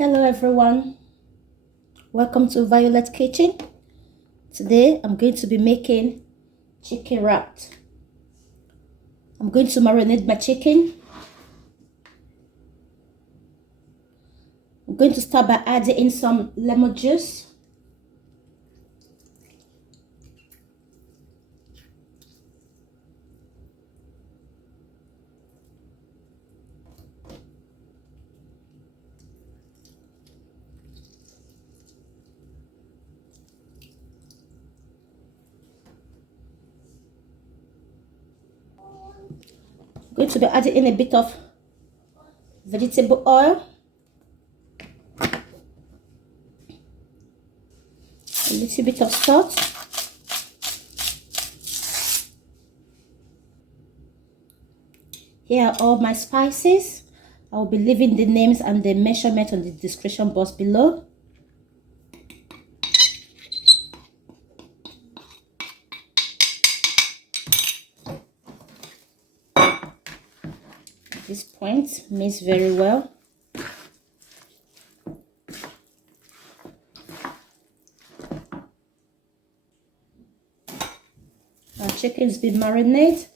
Hello everyone, welcome to Violet Kitchen. Today I'm going to be making chicken wrapped. I'm going to marinate my chicken. I'm going to start by adding in some lemon juice. I'm going to be adding in a bit of vegetable oil, a little bit of salt, here are all my spices. I will be leaving the names and the measurement on the description box below. At this point, mix very well. Our chicken's been marinated.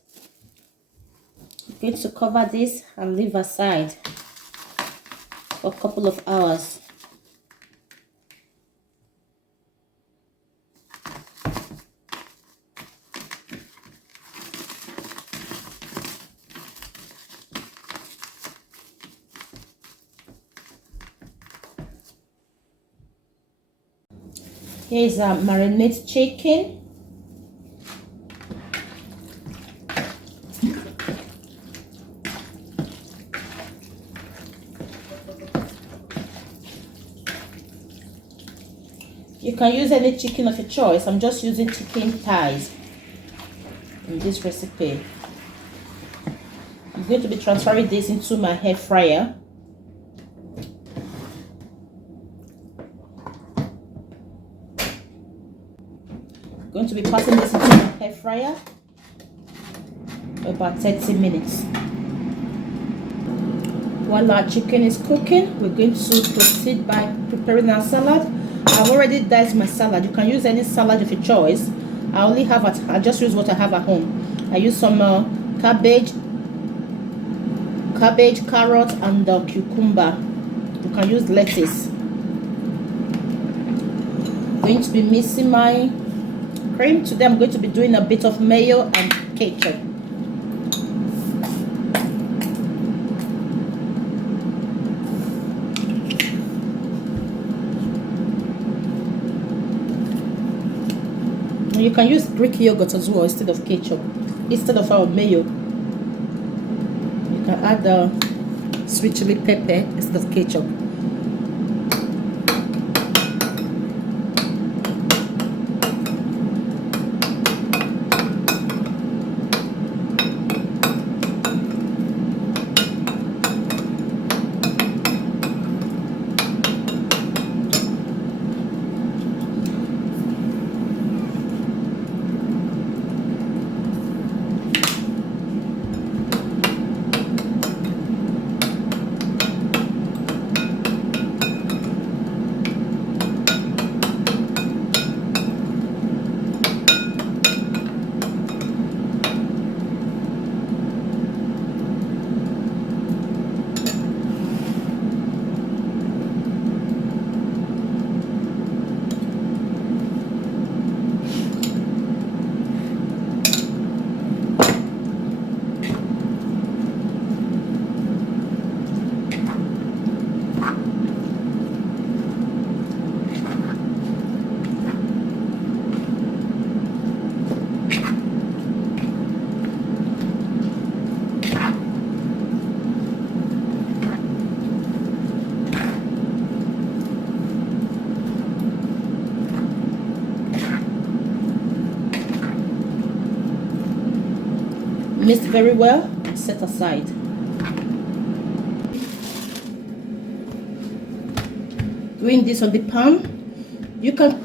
I'm going to cover this and leave aside for a couple of hours. Here is our marinated chicken. You can use any chicken of your choice. I'm just using chicken thighs in this recipe. I'm going to be transferring this into my air fryer. I'm going to be passing this into my air fryer for about 30 minutes. While our chicken is cooking, we're going to proceed by preparing our salad. I've already diced my salad. You can use any salad of your choice. I just use what I have at home. I use some cabbage, carrot, and cucumber. You can use lettuce. I'm going to be mixing my cream. Today I'm going to be doing a bit of mayo and ketchup. You can use Greek yogurt as well instead of ketchup, instead of our mayo. You can add the sweet chili pepper instead of ketchup. Mixed very well and set aside. Doing this on the pan. You can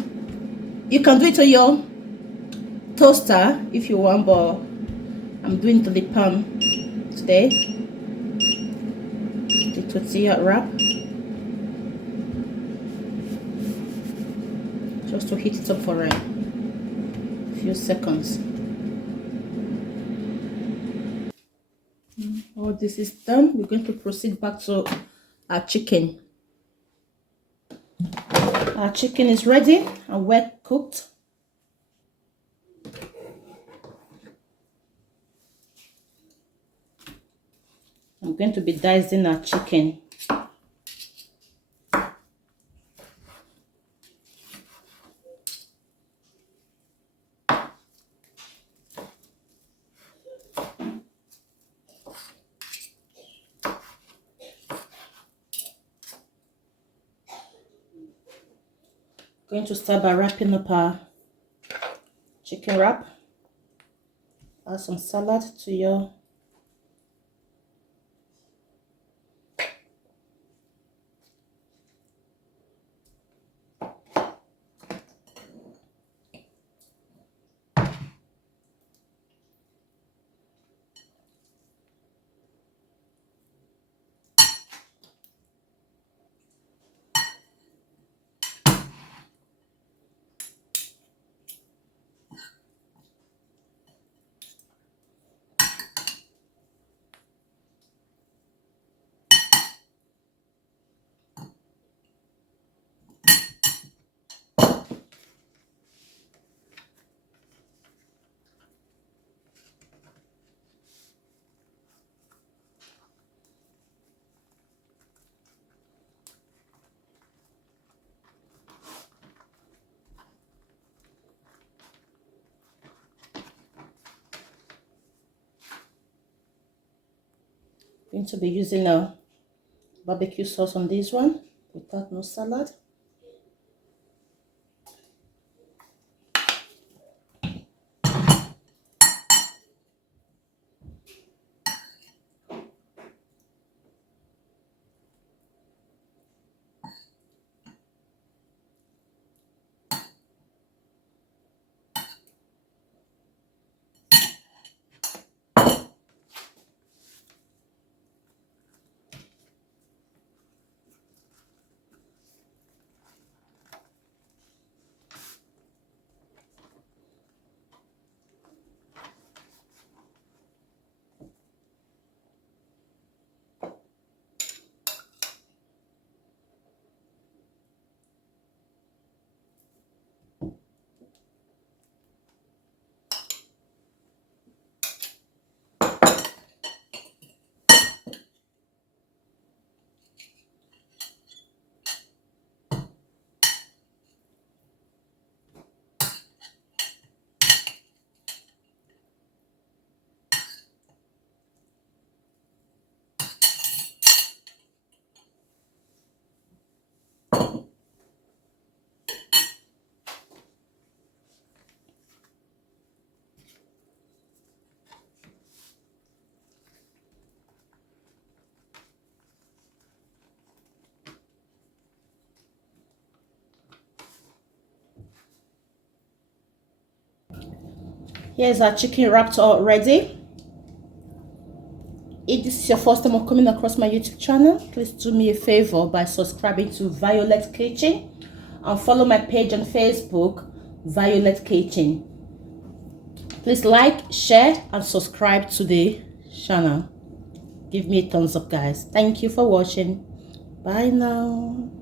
do it on your toaster if you want, but I'm doing it on the pan today. The tortilla wrap. just to heat it up for a few seconds. All this is done. We're going to proceed back to our chicken. Our chicken is ready and well cooked. I'm going to be dicing our chicken. Going to start by wrapping up our chicken wrap. Add some salad to your going to be using a barbecue sauce on this one without no salad. Here's our chicken wrapped already. If this is your first time of coming across my YouTube channel, please do me a favor by subscribing to Violet Kitchen and follow my page on Facebook, Violet Kitchen. Please like, share and subscribe to the channel. Give me a thumbs up, guys. Thank you for watching. Bye now.